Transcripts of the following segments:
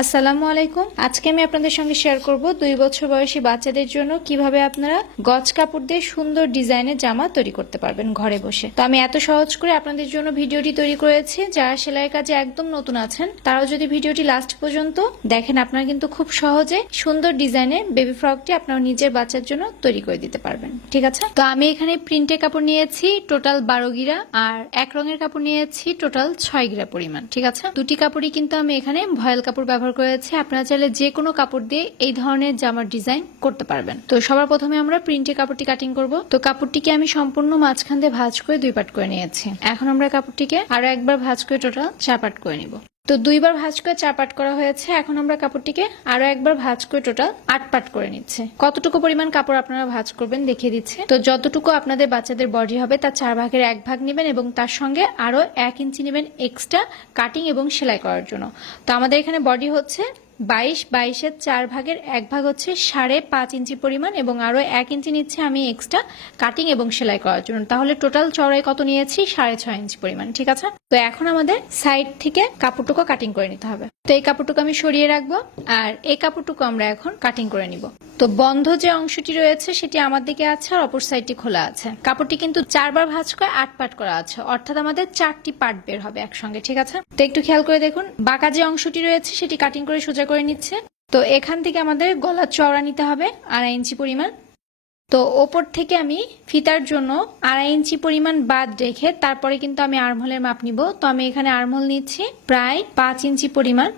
আসসালামু আলাইকুম। আজকে আমি আপনাদের সঙ্গে শেয়ার করব 2 বছর বয়সী বাচ্চাদের জন্য কিভাবে আপনারা গজ কাপড় দিয়ে সুন্দর ডিজাইনের জামা তৈরি করতে পারবেন ঘরে বসে। তো আমি এত সহজ করে আপনাদের জন্য ভিডিওটি তৈরি করেছি। যারা সেলাইয়ের কাজে একদম নতুন আছেন তারাও যদি ভিডিওটি লাস্ট পর্যন্ত দেখেন, আপনারা কিন্তু খুব সহজে সুন্দর ডিজাইনের বেবি ফ্রকটি আপনার নিজের বাচ্চার জন্য তৈরি করে দিতে পারবেন। ঠিক আছে, তো আমি এখানে প্রিন্টের কাপড় নিয়েছি টোটাল 12 গিরা আর এক রঙের কাপড় নিয়েছি টোটাল 6 গিরা পরিমাণ। ঠিক আছে, দুটি কাপড়ই কিন্তু আমি এখানে ভয়েল কাপড় ব্যবহার করেছি। আপনারা চাইলে যে কোনো কাপড় দিয়ে এই ধরনের জামার ডিজাইন করতে পারবেন। তো সবার প্রথমে আমরা প্রিন্টের কাপড়টি কাটিং করব। তো কাপড়টিকে আমি সম্পূর্ণ মাঝখান দিয়ে ভাঁজ করে 2 পার্ট করে নিয়েছি। এখন আমরা কাপড়টিকে আরো একবার ভাঁজ করে টোটাল 4 পার্ট করে নিব। তো 2 বার ভাঁজ করে 4 পার্ট করা হয়েছে। এখন আমরা কাপড়টিকে আরো একবার ভাঁজ করে টোটাল 8 পার্ট করে নিচ্ছি। কতটুকু পরিমাণ কাপড় আপনারা ভাঁজ করবেন দেখিয়ে দিচ্ছি। তো যতটুকু আপনাদের বাচ্চাদের বডি হবে তার 4 ভাগের 1 ভাগ নেবেন এবং তার সঙ্গে আরো 1 ইঞ্চি নেবেন এক্সট্রা কাটিং এবং সেলাই করার জন্য। তো আমাদের এখানে বডি হচ্ছে 22 এর 4 ভাগের 1 ভাগ হচ্ছে 5.5 ইঞ্চি পরিমাণ এবং আরো 1 ইঞ্চি নিচ্ছে আমি এক্সট্রা কাটিং এবং সেলাই করার জন্য। তাহলে টোটাল চওড়ায় কত নিয়েছি? 6.5 ইঞ্চি পরিমাণ। ঠিক আছে, তো এখন আমাদের সাইড থেকে কাপড়টুকু কাটিং করে নিতে হবে। তো এই কাপড়টুকু আমি সরিয়ে রাখবো আর এই কাপড়টুকু আমরা এখন কাটিং করে নিব। তো বন্ধ যে অংশটি রয়েছে সেটি আমার দিকে আছে আর অপর সাইডটি খোলা আছে। কাপড়টি কিন্তু 4 বার ভাঁজ করে 8 পার্ট করা আছে, অর্থাৎ আমাদের 4টি পার্ট বের হবে একসঙ্গে। ঠিক আছে, তো একটু খেয়াল করে দেখুন, বাঁকা যে অংশটি রয়েছে সেটি কাটিং করে সোজা করে নিচ্ছে। তো এখান থেকে আমাদের গলার চওড়া নিতে হবে 2.5 ইঞ্চি পরিমাণ। তো ওপর থেকে আমি ফিতার জন্য 2.5 ইঞ্চি পরিমাণ বাদ রেখে তারপরে কিন্তু আমি আর্মহোলের মাপ নিব। তো আমি এখানে আর্মহোল নিচ্ছি প্রায় 5 ইঞ্চি পরিমাণ।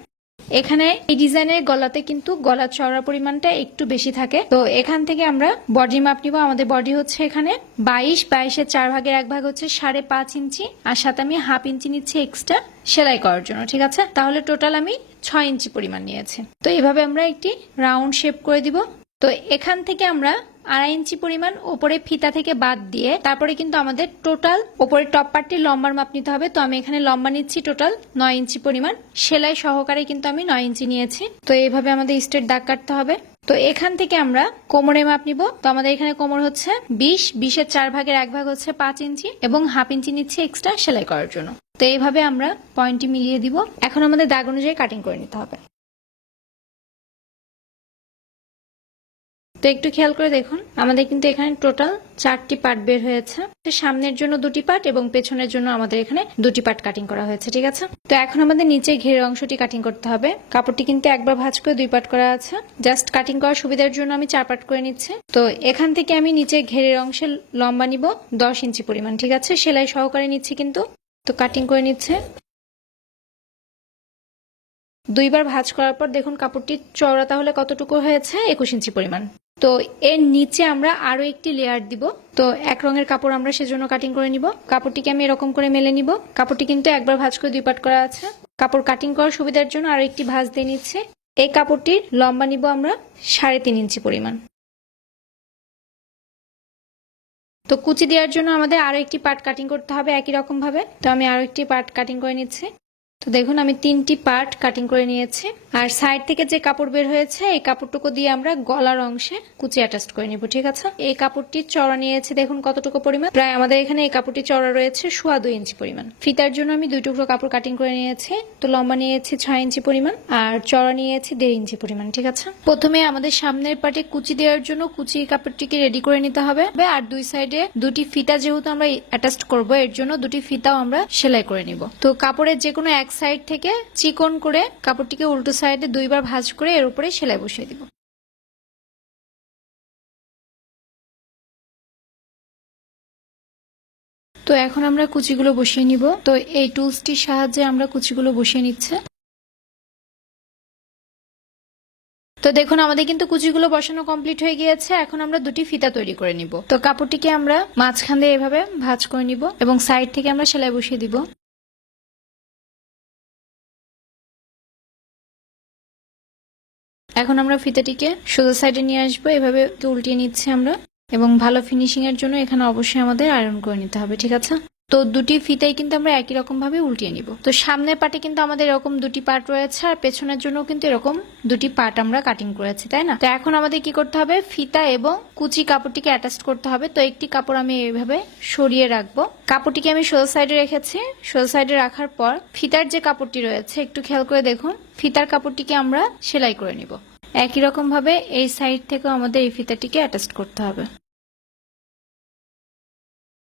এখানে এই ডিজাইনের গলাতে কিন্তু গলার চওড়া পরিমাণটা একটু বেশি থাকে। তো এখান থেকে আমরা বডি মাপ নিব। আমাদের বডি হচ্ছে এখানে 22 এর 4 ভাগের 1 ভাগ হচ্ছে 5.5 ইঞ্চি আর সাথে আমি 1/2 ইঞ্চি নিচ্ছি এক্সট্রা সেলাই করার জন্য। ঠিক আছে, তাহলে টোটাল আমি 6 ইঞ্চি পরিমাণ নিয়েছি। তো এইভাবে আমরা একটি রাউন্ড শেপ করে দিব। তো এখান থেকে আমরা 2.5 ইঞ্চি পরিমাণ ওপরে ফিতা থেকে বাদ দিয়ে তারপরে কিন্তু আমাদের টোটাল ওপরে টপ পার্টটি লম্বার মাপ নিতে হবে। তো আমি এখানে লম্বা নিচ্ছি টোটাল 9 ইঞ্চি পরিমাণ, সেলাই সহকারে কিন্তু আমি 9 ইঞ্চি নিয়েছি। তো এইভাবে আমাদের স্ট্রেট দাগ কাটতে হবে। তো এখান থেকে আমরা কোমরের মাপ নিব। তো আমাদের এখানে কোমর হচ্ছে 20 এর 4 ভাগের 1 ভাগ হচ্ছে 5 ইঞ্চি এবং 1/2 ইঞ্চি নিচ্ছি এক্সট্রা সেলাই করার জন্য। তো এইভাবে আমরা পয়েন্টটি মিলিয়ে দিব। এখন আমাদের দাগ অনুযায়ী কাটিং করে নিতে হবে। তো একটু খেয়াল করে দেখুন, আমাদের কিন্তু এখানে টোটাল 4টি পার্ট বের হয়েছে। সামনের জন্য 2টি পার্ট এবং পেছনের জন্য আমাদের এখানে 2টি পার্ট কাটিং করা হয়েছে। ঠিক আছে, তো এখন আমাদের নিচে ঘেরের অংশটি কাটিং করতে হবে। কাপড়টি কিন্তু একবার ভাঁজ করে 2 পার্ট করা আছে। জাস্ট কাটিং করার সুবিধার জন্য আমি 4 পার্ট করে নিচ্ছি। তো এখান থেকে আমি নিচে ঘেরের অংশে লম্বা নিব 10 ইঞ্চি পরিমাণ। ঠিক আছে, সেলাই সহকারে নিচ্ছি কিন্তু। তো কাটিং করে নিচ্ছে। 2 বার ভাঁজ করার পর দেখুন কাপড়টি চওড়া তাহলে কতটুকু হয়েছে? 21 ইঞ্চি পরিমাণ। তো এর নিচে আমরা আরো একটি লেয়ার দিব। তো এক রঙের কাপড় আমরা সেজন্য কাটিং করে নিব। কাপড়টিকে আমি এরকম করে মেলে নিব। কাপড়টি কিন্তু একবার ভাঁজ করে 2 পার্ট করা আছে। কাপড় কাটিং করার সুবিধার জন্য আরো একটি ভাঁজ দিয়ে নিচ্ছে। এই কাপড়টির লম্বা নিব আমরা 3.5 ইঞ্চি পরিমাণ। তো কুচি দেওয়ার জন্য আমাদের আরো একটি পার্ট কাটিং করতে হবে একই রকম ভাবে। তো আমি আরো একটি পার্ট কাটিং করে নিচ্ছি। তো দেখুন আমি 3টি পার্ট কাটিং করে নিয়েছি আর সাইড থেকে যে কাপড় বের হয়েছে এই কাপড়টুকু দিয়ে আমরা গলার অংশে কুচি অ্যাটাচ করে নিব। ঠিক আছে, এই কাপড়টি চওড়া নিয়েছে দেখুন কতটুকু পরিমাণ। প্রায় আমাদের এখানে এই কাপড়টি চওড়া রয়েছে 2.25 ইঞ্চি পরিমাণ। ফিতার জন্য আমি 2 টুকরো কাপড় কাটিং করে নিয়েছি। তো লম্বা নিয়েছি 6 ইঞ্চি পরিমাণ আর চওড়া নিয়েছি 1.5 ইঞ্চি পরিমাণ। ঠিক আছে, প্রথমে আমাদের সামনের পার্টে কুচি দেওয়ার জন্য কুচি কাপড়টিকে রেডি করে নিতে হবে আর 2 সাইডে 2টি ফিতা যেহেতু আমরা অ্যাটাচ করব এর জন্য 2টি ফিতাও আমরা সেলাই করে নিব। তো কাপড়ের যে কোনো এক সাইড থেকে চিকন করে কাপড়টিকে উল্টো সাইডে 2 বার ভাঁজ করে এর উপরে সেলাই বসিয়ে দিব। তো এখন আমরা কুচিগুলো বসিয়ে নিব। তো এই টুলসটির সাহায্যে আমরা কুচিগুলো বসিয়ে নিচ্ছে। তো দেখুন আমাদের কিন্তু কুচিগুলো বসানো কমপ্লিট হয়ে গিয়েছে। এখন আমরা 2টি ফিতা তৈরি করে নিব। তো কাপড়টিকে আমরা মাঝখান দিয়ে এভাবে ভাঁজ করে নিব এবং সাইড থেকে আমরা সেলাই বসিয়ে দিব। এখন আমরা ফিতাটিকে সোজা সাইডে নিয়ে আসবো। এভাবে উল্টিয়ে নিচ্ছি আমরা এবং ভালো ফিনিশিং এর জন্য এখানে অবশ্যই আমাদের আয়রন করে নিতে হবে। ঠিক আছে, তো দুটি ফিতাই কিন্তু আমরা একই রকম ভাবে উল্টিয়ে নিব। তো সামনের পাটে কিন্তু আমাদের এরকম দুটি পার্ট রয়েছে, আর পেছনের জন্য কিন্তু এরকম দুটি পার্ট আমরা কাটিং করেছি, তাই না? তো এখন আমাদের কি করতে হবে, ফিতা এবং কুচি কাপড়টিকে অ্যাটাচ করতে হবে। তো একটি কাপড় আমি এইভাবে সরিয়ে রাখবো। কাপড়টিকে আমি সোজা সাইডে রেখেছি। সোজা সাইডে রাখার পর ফিতার যে কাপড়টি রয়েছে একটু খেয়াল করে দেখুন, ফিতার কাপড়টিকে আমরা সেলাই করে নিব। একই রকম ভাবে এই সাইড থেকেও আমাদের এই ফিতাটিকে অ্যাটাচ করতে হবে।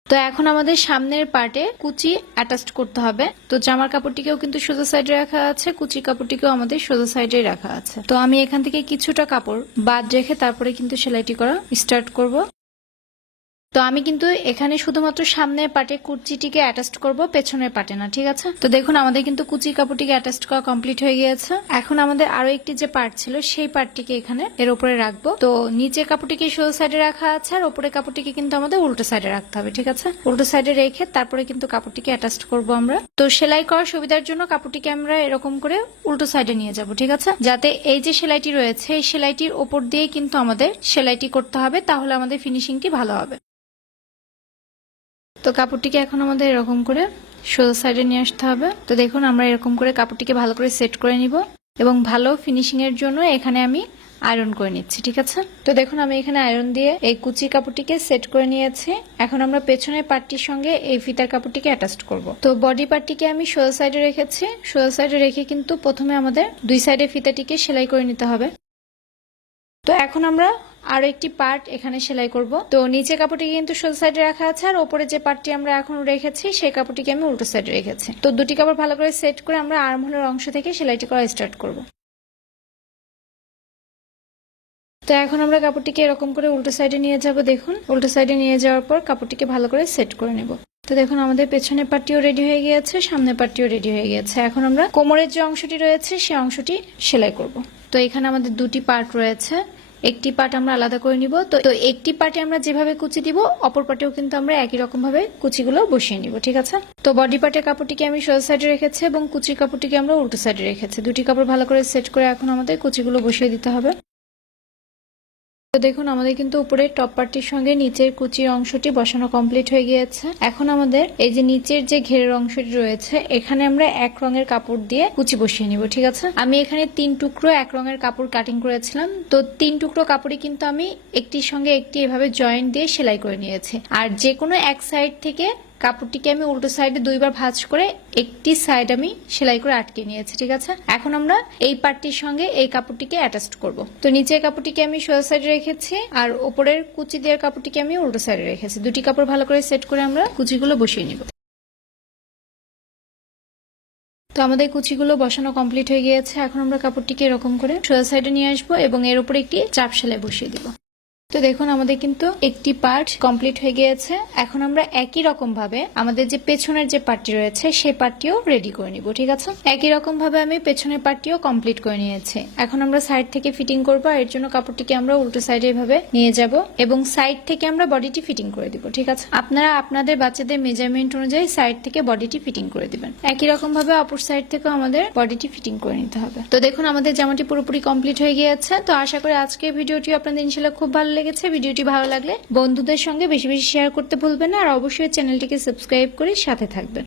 তো এখন আমাদের সামনের পার্টে কুচি অ্যাটাচ করতে হবে। তো জামার কাপড়টিকেও কিন্তু সোজা সাইডে রাখা আছে, কুচি কাপড়টিকেও আমাদের সোজা সাইডে রাখা আছে। তো আমি এখান থেকে কিছুটা কাপড় বাদ রেখে তারপরে কিন্তু সেলাইটি করা স্টার্ট করব। তো আমি কিন্তু এখানে শুধুমাত্র সামনের পাটে কুচিটিকে অ্যাটাচ করব, পেছনের পাটে না, ঠিক আছে? তো দেখুন আমাদের কিন্তু কুচি কাপড়টিকে অ্যাটাচ করা কমপ্লিট হয়ে গিয়েছে। এখন আমাদের আরো একটি যে পার্ট ছিল সেই পার্টটিকে এখানে এর উপরে রাখবো। তো নিচের কাপড়টিকে সোজা সাইডে রাখা আছে, আর উপরের কাপড়টিকে কিন্তু আমাদের উল্টো সাইডে রাখতে হবে, ঠিক আছে? উল্টো সাইডে রেখে তারপরে কিন্তু কাপড়টিকে অ্যাটাচ করব আমরা। তো সেলাই করার সুবিধার জন্য কাপড়টিকে আমরা এরকম করে উল্টো সাইডে নিয়ে যাব, ঠিক আছে? যাতে এই যে সেলাইটি রয়েছে এই সেলাইটির উপর দিয়ে কিন্তু আমাদের সেলাইটি করতে হবে, তাহলে আমাদের ফিনিশিংটি ভালো হবে। তো কাপড়টিকে এখন আমাদের এরকম করে সোজা সাইডে নিয়ে আসতে হবে। তো দেখুন আমরা এরকম করে কাপড়টিকে ভালো করে সেট করে নিব, এবং ভালো ফিনিশিং এর জন্য এখানে আমি আয়রন করে নিচ্ছি, ঠিক আছে? তো দেখুন আমি এখানে আয়রন দিয়ে এই কুচি কাপড়টিকে সেট করে নিয়েছি। এখন আমরা পেছনের পার্টটির সঙ্গে এই ফিতার কাপড়টিকে অ্যাটাচ করব। তো বডি পার্টটিকে আমি সোজা সাইডে রেখেছি। সোজা সাইডে রেখে কিন্তু প্রথমে আমাদের দুই সাইডে ফিতাটিকে সেলাই করে নিতে হবে। তো এখন আমরা আরো একটি পার্ট এখানে সেলাই করব। তো নিচে কাপড়টি কিন্তু সোজা সাইডে রাখা আছে, আর উপরে যে পার্টটি আমরা এখন রেখেছি সেই কাপড়টিকে আমি উল্টো সাইডে রেখেছি। তো দুটি কাপড় ভালো করে সেট করে আমরা আর্মহোলের অংশ থেকে সেলাইটি করা স্টার্ট করব। তো এখন আমরা কাপড়টিকে এরকম করে উল্টো সাইডে নিয়ে যাব। দেখুন উল্টো সাইডে নিয়ে যাওয়ার পর কাপড়টিকে ভালো করে সেট করে নেব। তো দেখুন আমাদের পেছনের পার্টিও রেডি হয়ে গিয়েছে, সামনের পার্টিও রেডি হয়ে গিয়েছে। এখন আমরা কোমরের যে অংশটি রয়েছে সেই অংশটি সেলাই করব। তো এখানে আমাদের দুটি পার্ট রয়েছে, একটি পার্ট আমরা আলাদা করে নিব। তো একটি পার্টে আমরা যেভাবে কুচি দিব অপর পার্টেও কিন্তু আমরা একই রকম ভাবে কুচিগুলো বসিয়ে নিব, ঠিক আছে? তো বডি পার্টের কাপড়টিকে আমি সোজা সাইডে রেখেছি এবং কুচির কাপড়টিকে আমরা উল্টো সাইডে রেখেছি। দুটি কাপড় ভালো করে সেট করে এখন আমাদের কুচিগুলো বসিয়ে দিতে হবে। তো দেখুন আমাদের কিন্তু উপরের টপ পার্টির সঙ্গে নিচের কুচির অংশটি বসানো কমপ্লিট হয়ে গিয়েছে। এখন আমাদের এই যে নিচের যে ঘেরের অংশটি রয়েছে এখানে আমরা এক রঙের কাপড় দিয়ে কুচি বসিয়ে নিব, ঠিক আছে? আমি এখানে 3 টুকরো এক রঙের কাপড় কাটিং করেছিলাম। তো 3 টুকরো কাপড়ই কিন্তু আমি একটির সঙ্গে একটি এভাবে জয়েন্ট দিয়ে সেলাই করে নিয়েছি। আর যে কোনো এক সাইড থেকে কাপড়টিকে আমি উল্টো সাইডে দুইবার ভাঁজ করে একটি সাইড আমি সেলাই করে আটকে নিয়েছি, ঠিক আছে? এখন আমরা এই পার্টটির সঙ্গে এই কাপড়টিকে অ্যাটাচ করব। তো নিচের কাপড়টিকে আমি সোজা সাইডে রেখেছি, আর উপরের কুচি দেওয়ার কাপড়টিকে আমি উল্টো সাইডে রেখেছি। দুটি কাপড় ভালো করে সেট করে আমরা কুচিগুলো বসিয়ে নিব। তো আমাদের কুচিগুলো বসানো কমপ্লিট হয়ে গিয়েছে। এখন আমরা কাপড়টিকে এরকম করে সোজা সাইডে নিয়ে আসবো এবং এর উপরে একটি চাপ সেলাই বসিয়ে দিব। তো দেখুন আমাদের কিন্তু একটি পার্ট কমপ্লিট হয়ে গিয়েছে। এখন আমরা একই রকম ভাবে আমাদের যে পেছনের যে পার্টটি রয়েছে সেই পার্টটিও রেডি করে নিব, ঠিক আছে? একই রকম ভাবে আমি পেছনের পার্টটিও কমপ্লিট করে নিয়েছি। এখন আমরা সাইড থেকে ফিটিং করব, এর জন্য কাপড়টিকে আমরা উল্টো সাইডে এভাবে নিয়ে যাব এবং সাইড থেকে আমরা বডিটি ফিটিং করে দিব, ঠিক আছে? আপনারা আপনাদের বাচ্চাদের মেজারমেন্ট অনুযায়ী সাইড থেকে বডিটি ফিটিং করে দিবেন। একই রকম ভাবে অপর সাইড থেকেও আমাদের বডিটি ফিটিং করে নিতে হবে। তো দেখুন আমাদের জামাটি পুরোপুরি কমপ্লিট হয়ে গিয়েছে। তো আশা করি আজকের ভিডিওটি আপনাদের ইনশাআল্লাহ খুব ভালো লেগেছে। ভিডিওটি ভালো লাগলে বন্ধুদের সঙ্গে বেশি বেশি শেয়ার করতে ভুলবেন না, আর অবশ্যই চ্যানেলটিকে সাবস্ক্রাইব করে সাথে থাকবেন।